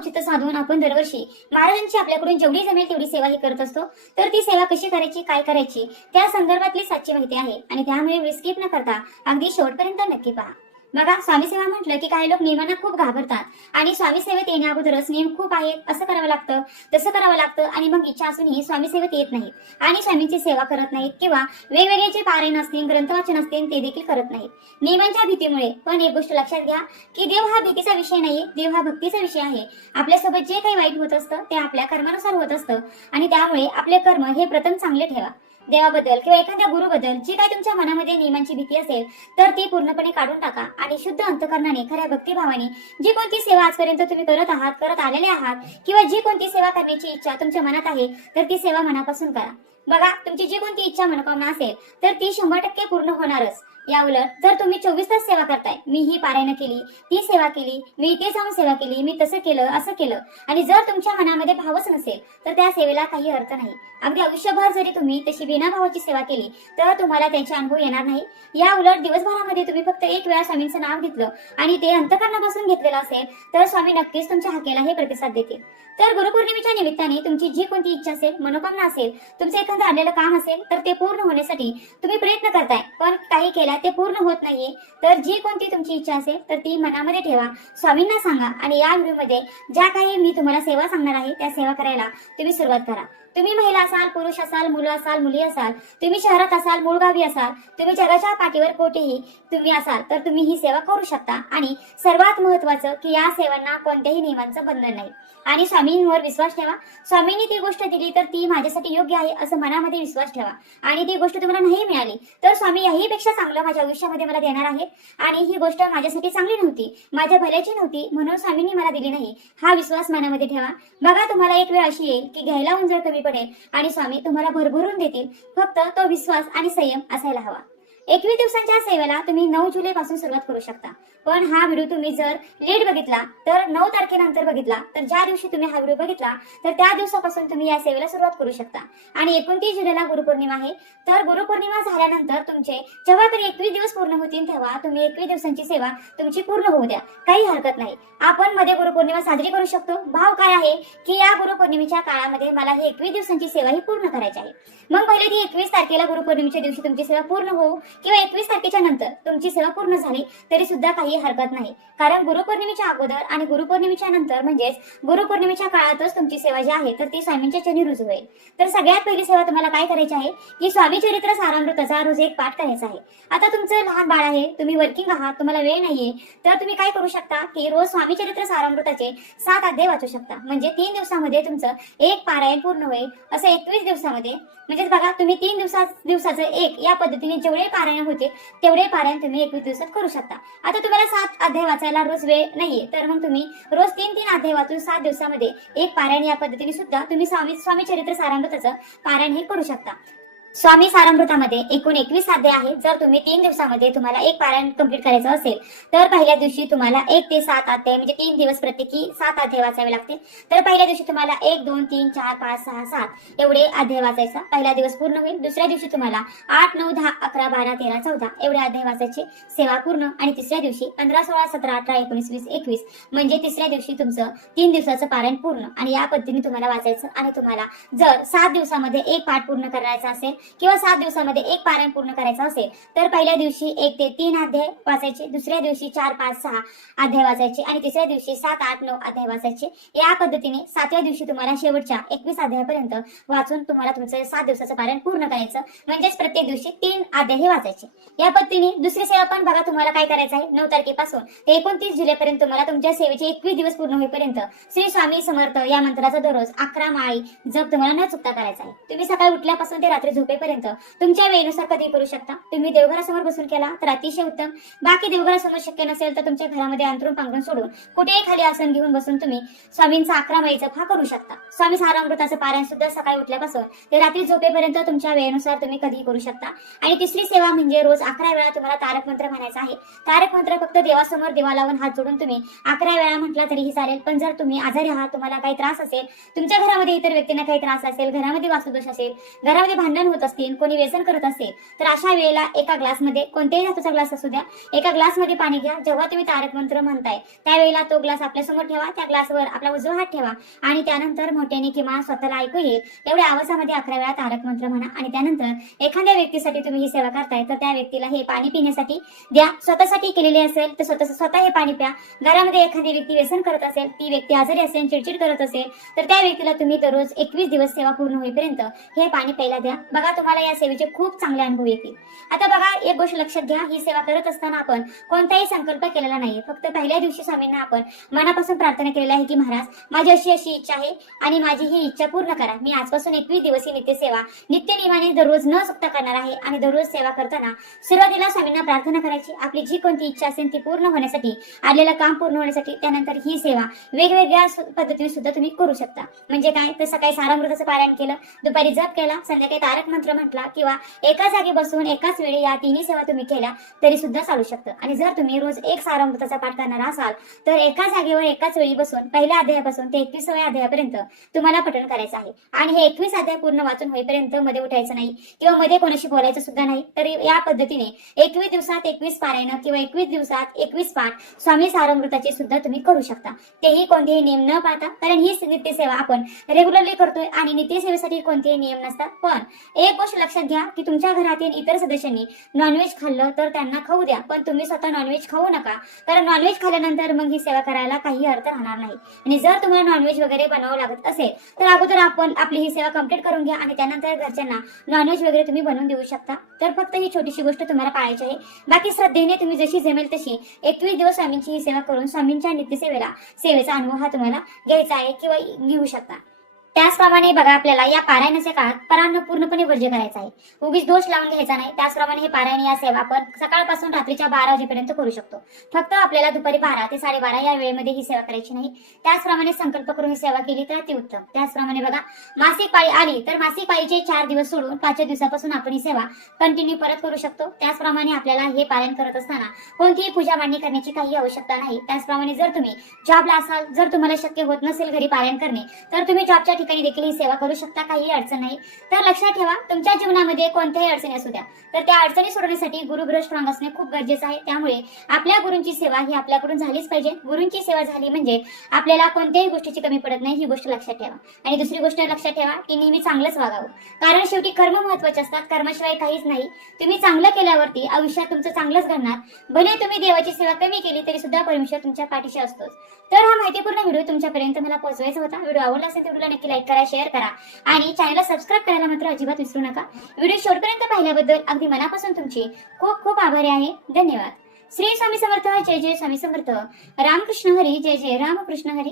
औचित्य साधून आपण दरवर्षी महाराजांची आपल्याकडून जेवढी जमेल तेवढी सेवा ही करत असतो. तर ती सेवा कशी करायची, काय करायची, त्या संदर्भातली साची माहिती आहे आणि त्यामुळे स्किप न करता अगदी शेवटपर्यंत नक्की पहा. बघा, स्वामी सेवा म्हटलं की काही लोक नियमांना खूप घाबरतात आणि स्वामी सेवेत येण्या अगोदरच नियम खूप आहेत, असं करावं लागतं, तसं करावं लागतं आणि मग इच्छा असूनही स्वामी सेवेत येत नाहीत आणि स्वामींची सेवा करत नाहीत किंवा वेगवेगळे जे पारायण असतील, ग्रंथवाचन असतील ते देखील करत नाहीत नियमांच्या भीतीमुळे. पण एक गोष्ट लक्षात घ्या की देव हा भीतीचा विषय नाही, देव हा भक्तीचा विषय आहे. आपल्यासोबत जे काही वाईट होत असतं ते आपल्या कर्मानुसार होत असतं आणि त्यामुळे आपले कर्म हे प्रथम चांगले ठेवा. देवाबद्दल किंवा एखाद्या गुरुबद्दल जी काही तुमच्या मनामध्ये नियमांची भीती असेल तर ती पूर्णपणे काढून टाका आणि शुद्ध अंतकरणाने, खऱ्या भक्तिभावाने जी कोणती सेवा आजपर्यंत तुम्ही करत आलेले आहात किंवा जी कोणती सेवा करण्याची इच्छा तुमच्या मनात आहे तर ती सेवा मनापासून करा. बघा, तुमची जी कोणती इच्छा मनोकामना असेल तर ती 100% पूर्ण होणारच. या उलट जर तुम्ही 24 तास सेवा करताय, मी ही पारायण केली, ती सेवा केली, मी इथे जाऊन सेवा केली, मी तसं केलं, असं केलं आणि जर तुमच्या मनामध्ये भावच नसेल तर त्या सेवेला काही अर्थ नाही. अगदी आयुष्यभर जरी तुम्ही तशी बिनाभावाची सेवा केली तर तुम्हाला त्याचे अनुभव येणार नाही. या उलट दिवसभरामध्ये तुम्ही फक्त एक वेळा स्वामींचं नाव घेतलं आणि ते अंतकरणापासून घेतलेलं असेल तर स्वामी नक्कीच तुमच्या हाकेला हे प्रतिसाद देतील. तर गुरुपौर्णिमेच्या निमित्ताने तुमची जी कोणती इच्छा असेल, मनोकामना असेल, तुमचं एखादं आणलेलं काम असेल तर ते पूर्ण होण्यासाठी तुम्ही प्रयत्न करताय पण काही केला ते पूर्ण होत नाहीये तर जी कोणती तुमची इच्छा असेल तर ती मनामध्ये ठेवा, स्वामींना सांगा आणि या व्हिडिओमध्ये ज्या काही मी तुम्हाला सेवा सांगणार आहे त्या सेवा करायला तुम्ही सुरुवात करा. तुम्ही महिला असाल, पुरुष असाल, मुलं असाल, मुली असाल, तुम्ही शहरात असाल, मूळगावी असाल, तुम्ही जगाच्या पाठीवर कोठेही तुम्ही असाल तर तुम्ही ही सेवा करू शकता. आणि सर्वात महत्वाचं की या सेवांना कोणत्याही नियमांचं बंधन नाही आणि स्वामींवर विश्वास ठेवा. स्वामींनी ती गोष्ट दिली तर ती माझ्यासाठी योग्य आहे असं मनामध्ये विश्वास ठेवा आणि ती गोष्ट तुम्हाला नाही मिळाली तर स्वामी याहीपेक्षा चांगलं माझ्या आयुष्यामध्ये मला देणार आहेत आणि ही गोष्ट माझ्यासाठी चांगली नव्हती, माझ्या भल्याची नव्हती म्हणून स्वामींनी मला दिली नाही, हा विश्वास मनामध्ये ठेवा. बघा, तुम्हाला एक वेळ अशी येईल की घ्यायला उंजळ कमी पडेल आणि स्वामी तुम्हाला भरभरून देतील, फक्त तो विश्वास आणि संयम असायला हवा. 21 दिवसांच्या सेवेला तुम्ही 9 जुलै पासून सुरुवात करू शकता. पण हा व्हिडिओ तुम्ही जर लेट बघितला तर 9 तारखेनंतर बघितला तर ज्या दिवशी तुम्ही हा व्हिडिओ बघितला तर त्या दिवसापासून तुम्ही या सेवेला सुरुवात करू शकता. आणि 29 जुलैला गुरुपौर्णिमा आहे तर गुरुपौर्णिमा झाल्यानंतर तुमचे जेव्हा तरी 21 दिवस पूर्ण होतील तेव्हा तुम्ही 21 दिवसांची सेवा तुमची पूर्ण होऊ द्या, काही हरकत नाही. आपण मध्ये गुरुपौर्णिमा साजरी करू शकतो. भाव काय आहे की या गुरुपौर्णिमेच्या काळामध्ये मला ही 21 दिवसांची सेवा ही पूर्ण करायची आहे. मग पहिले ती 21 तारखेला गुरुपौर्णिमेच्या दिवशी तुमची सेवा पूर्ण हो किंवा 21 तारखेच्या नंतर तुमची सेवा पूर्ण झाली तरी सुद्धा काही हरकत नाही, कारण गुरुपौर्णिमेच्या अगोदर आणि गुरुपौर्णिमेच्या नंतर म्हणजेच गुरुपौर्णिमेच्या काळातच तुमची सेवा जी आहे तर ती स्वामींच्या चरणी रुजू होईल. तर सगळ्यात पहिली सेवा तुम्हाला काय करायची आहे की स्वामी चरित्र सारामृताचा रोज एक पाठ करायचा आहे. आता तुमचं लहान बाळ आहे, तुम्ही वर्किंग आहात, तुम्हाला वेळ नाहीये तर तुम्ही काय करू शकता की रोज स्वामी चरित्र सारामृताचे 7 अध्याय वाचू शकता. म्हणजे 3 दिवसामध्ये तुमचं एक पारायण पूर्ण होईल. असं 21 दिवसामध्ये म्हणजेच बघा, तुम्ही 3 दिवसाचं एक या पद्धतीने जेवढे पारायण होते तेवढे पारायण तुम्ही 21 दिवसात करू शकता. आता तुम्हाला 7 अध्याय वाचायला रोज वेळ नाहीये तर मग तुम्ही रोज 3 अध्याय वाचून 7 दिवसामध्ये एक पारायण या पद्धतीने सुद्धा तुम्ही स्वामी चरित्र सारामृताचं पारायण हे करू शकता. स्वामी सारामृतामध्ये एकूण 21 अध्याय आहेत. जर तुम्ही 3 दिवसामध्ये तुम्हाला एक पारायण कंप्लीट करायचं असेल तर पहिल्या दिवशी तुम्हाला 1 ते 7 अध्याय म्हणजे 3 दिवस प्रत्येकी 7 अध्याय वाचावे लागतील. तर पहिल्या दिवशी तुम्हाला 1, 2, 3, 4, 5, 6, 7 एवढे अध्याय वाचायचा पहिला दिवस पूर्ण होईल. दुसऱ्या दिवशी तुम्हाला 8, 9, 10, 11, 12, 13, 14 एवढे अध्याय वाचायचे, सेवा पूर्ण. आणि तिसऱ्या दिवशी 15, 16, 17, 18, 19, 20, 21 म्हणजे तिसऱ्या दिवशी तुमचं 3 दिवसाचं पारायण पूर्ण. आणि या पद्धतीने तुम्हाला वाचायचं. आणि तुम्हाला जर 7 दिवसामध्ये एक पाठ पूर्ण करायचा असेल किंवा 7 दिवसामध्ये एक पारायण पूर्ण करायचं असेल तर पहिल्या दिवशी 1 ते 3 अध्याय वाचायचे, दुसऱ्या दिवशी 4, 5, 6 अध्याय वाचायचे आणि तिसऱ्या दिवशी 7, 8, 9 अध्याय वाचायचे. या पद्धतीने 7व्या दिवशी तुम्हाला शेवटच्या 21 अध्यायापर्यंत वाचून तुम्हाला तुमचं 7 दिवसाचं पारायण पूर्ण करायचं. म्हणजेच प्रत्येक दिवशी 3 अध्याय हे वाचायचे. या पद्धतीने दुसरी सेवा पण बघा, तुम्हाला काय करायचं आहे 9 तारखेपासून ते 29 जुलैपर्यंत तुम्हाला तुमच्या सेवेचे 21 दिवस पूर्ण होईपर्यंत श्री स्वामी समर्थ या मंत्राचा दररोज 11 माळी जप तुम्हाला न चुकता करायचा आहे. तुम्ही सकाळी उठल्यापासून ते रात्री झोपेपर्यंत तुमच्या वेळेनुसार कधी करू शकता. तुम्ही देवघरासमोर बसून केला तर अतिशय उत्तम. बाकी देवघरासमोर शक्य नसेल तर तुमच्या घरामध्ये अंतरून पांघरून सोडून कुठेही खाली आसन घेऊन बसून तुम्ही स्वामींचा 11 माळी जप हा करू शकता. स्वामी सारामृताचं पारायण सुद्धा सकाळी उठल्यापासून ते रात्री झोपेपर्यंत तुमच्या वेळेनुसार तुम्ही कधी करू शकता. आणि तिसरी सेवा म्हणजे रोज 11 वेळा तुम्हाला तारक मंत्र म्हणायचा आहे. तारक मंत्र फक्त देवासमोर देवा लावून हात जोडून तुम्ही 11 वेळा म्हटला तरीही चालेल. पण जर तुम्ही आजारी आहात, तुम्हाला काही त्रास असेल, तुमच्या घरामध्ये इतर व्यक्तींना काही त्रास असेल, घरामध्ये वास्तुदोष असेल, घरामध्ये भांडण होत होत असतील, कोणी व्यसन करत असेल, तर अशा वेळेला एका ग्लासमध्ये, कोणत्याही धातूचा ग्लास असू द्या, एका ग्लासमध्ये पाणी घ्या. जेव्हा तुम्ही तारक मंत्र म्हणताय त्यावेळेला तो ग्लास आपल्यासमोर ठेवा, त्या ग्लासवर आपला उजवा हात ठेवा आणि त्यानंतर मोठ्याने किंवा स्वतःला ऐकू येईल एवढ्या आवाजामध्ये 11 वेळा तारक मंत्र म्हणा. आणि त्यानंतर एखाद्या व्यक्तीसाठी तुम्ही ही सेवा करताय तर त्या व्यक्तीला हे पाणी पिण्यासाठी द्या. स्वतःसाठी केलेले असेल तर स्वतः हे पाणी प्या. घरामध्ये एखादी व्यक्ती व्यसन करत असेल, ती व्यक्ती आजारी असेल, चिडचिड करत असेल, तर त्या व्यक्तीला तुम्ही दररोज 21 दिवस सेवा पूर्ण होईपर्यंत हे पाणी प्यायला द्या. बघा, तुम्हाला या सेवेचे खूप चांगले अनुभव येतील. आता बघा, एक गोष्ट लक्षात घ्या, ही सेवा करत असताना आपण कोणताही संकल्प केलेला नाही. फक्त पहिल्या दिवशी स्वामींना आपण मनापासून प्रार्थना केलेली आहे की महाराज, माझी अशी अशी इच्छा आहे आणि माझी ही इच्छा पूर्ण करा. मी आजपासून 21 दिवस ही नित्य सेवा नित्य नियमाने दररोज न चुकता करणार आहे. आणि दररोज सेवा करताना सुरुवातीला स्वामींना प्रार्थना करायची, आपली जी कोणती इच्छा असेल ती पूर्ण होण्यासाठी, आलेलं काम पूर्ण होण्यासाठी. त्यानंतर ही सेवा वेगवेगळ्या पद्धतीने सुद्धा तुम्ही करू शकता. म्हणजे काय, तर सकाळी सारामृताचं पारायण केलं, दुपारी जप केला, संध्याकाळी तारक मंत्र म्हटला किंवा एका जागी बसून एकाच वेळी या तिन्ही सेवा तुम्ही केल्या तरी सुद्धा चालू शकतं. आणि जर तुम्ही रोज एक सारामृताचा पाठ करणार असाल तर एका जागेवर एकाच वेळी बसून पहिल्या अध्यायापासून ते 21व्या अध्यायापर्यंत तुम्हाला पठण करायचं आहे. आणि हे 21 अध्याय पूर्ण वाचून होईपर्यंत मध्ये उठायचं नाही किंवा मध्ये कोणाशी बोलायचं सुद्धा नाही. तर या पद्धतीने 21 दिवसात 21 पारायण किंवा 21 दिवसात 21 पाठ स्वामी सारामृताचे सुद्धा तुम्ही करू शकता. तेही कोणतेही नियम न पाळता, कारण ही नित्य सेवा आपण रेग्युलरली करतोय आणि नित्य सेवेसाठी कोणतेही नियम नसतात. पण एक गोष्ट लक्षात घ्या की तुमच्या घरातील इतर सदस्यांनी नॉनव्हेज खाल्लं तर त्यांना खाऊ द्या, पण तुम्ही स्वतः नॉनव्हेज खाऊ नका. कारण नॉनव्हेज खाल्ल्यानंतर मग ही सेवा करायला काही अर्थ राहणार नाही. आणि जर तुम्हाला नॉनव्हेज वगैरे बनवावं लागत असेल तर अगोदर आपण आपली ही सेवा कंप्लीट करून घ्या आणि त्यानंतर घरच्यांना नॉनव्हेज वगैरे तुम्ही बनवून देऊ शकता. तर फक्त ही छोटीशी गोष्ट तुम्हाला पाळायची आहे. बाकी श्रद्धेने तुम्ही जशी जमेल तशी 21 दिवस स्वामींची ही सेवा करून स्वामींच्या नित्य सेवेचा अनुभव हा तुम्हाला घ्यायचा आहे किंवा घेऊ शकता. त्याचप्रमाणे बघा, आपल्याला या पारायणाच्या काळात परान्न पूर्णपणे वर्ज्य करायचं आहे. उगीच दोष लावून घ्यायचा नाही. त्याचप्रमाणे हे पारायण या सेवा आपण सकाळपासून रात्रीच्या 12 वाजेपर्यंत करू शकतो. फक्त आपल्याला दुपारी 12 ते 12:30 या वेळेमध्ये ही सेवा करायची नाही. त्याचप्रमाणे संकल्प करून ही सेवा केली तर ती उत्तम. त्याचप्रमाणे बघा, मासिक पाळी आली तर मासिक पाळीचे 4 दिवस सोडून 5व्या दिवसापासून आपण ही सेवा कंटिन्यू परत करू शकतो. त्याचप्रमाणे आपल्याला हे पारायण करत असताना कोणतीही पूजा मांडणी करण्याची काही आवश्यकता नाही. त्याचप्रमाणे जर तुम्ही जॉबला असाल, जर तुम्हाला शक्य होत नसेल घरी पारायण करणे, तर तुम्ही जॉबच्या ठिकाणी देखील ही सेवा करू शकता. काही अडचण नाही. तर लक्षात ठेवा, तुमच्या जीवनामध्ये कोणत्याही अडचणी असू द्या तर त्या अडचणी सोडवण्यासाठी गुरुग्रह स्ट्रॉंग असणे खूप गरजेचं आहे. त्यामुळे आपल्या गुरूंची सेवा ही आपल्याकडून झालीच पाहिजे. गुरूंची सेवा झाली म्हणजे आपल्याला कोणत्याही गोष्टीची कमी पडत नाही, ही गोष्ट लक्षात ठेवा. आणि दुसरी गोष्ट लक्षात ठेवा की नेहमी चांगलंच वागावं, कारण शेवटी कर्म महत्वाचे असतात. कर्माशिवाय काहीच नाही. तुम्ही चांगलं केल्यावरती आयुष्यात तुमचं चांगलंच घडणार. भले तुम्ही देवाची सेवा कमी केली तरी सुद्धा परमेश्वर तुमच्या पाठीशी असतोच. तर हा माहितीपूर्ण व्हिडिओ तुमच्यापर्यंत मला पोहोचवायचा होता. व्हिडिओ आवडला असेल तर व्हिडिओला नक्की लाईक करा, शेअर करा आणि चॅनलला सबस्क्राईब करायला मात्र अजिबात विसरू नका. व्हिडिओ शेवटपर्यंत पाहिल्याबद्दल अगदी मनापासून तुमची खूप खूप आभारी आहे. धन्यवाद. श्री स्वामी समर्थ. जय जय स्वामी समर्थ. रामकृष्ण हरी. जय जय रामकृष्ण हरी.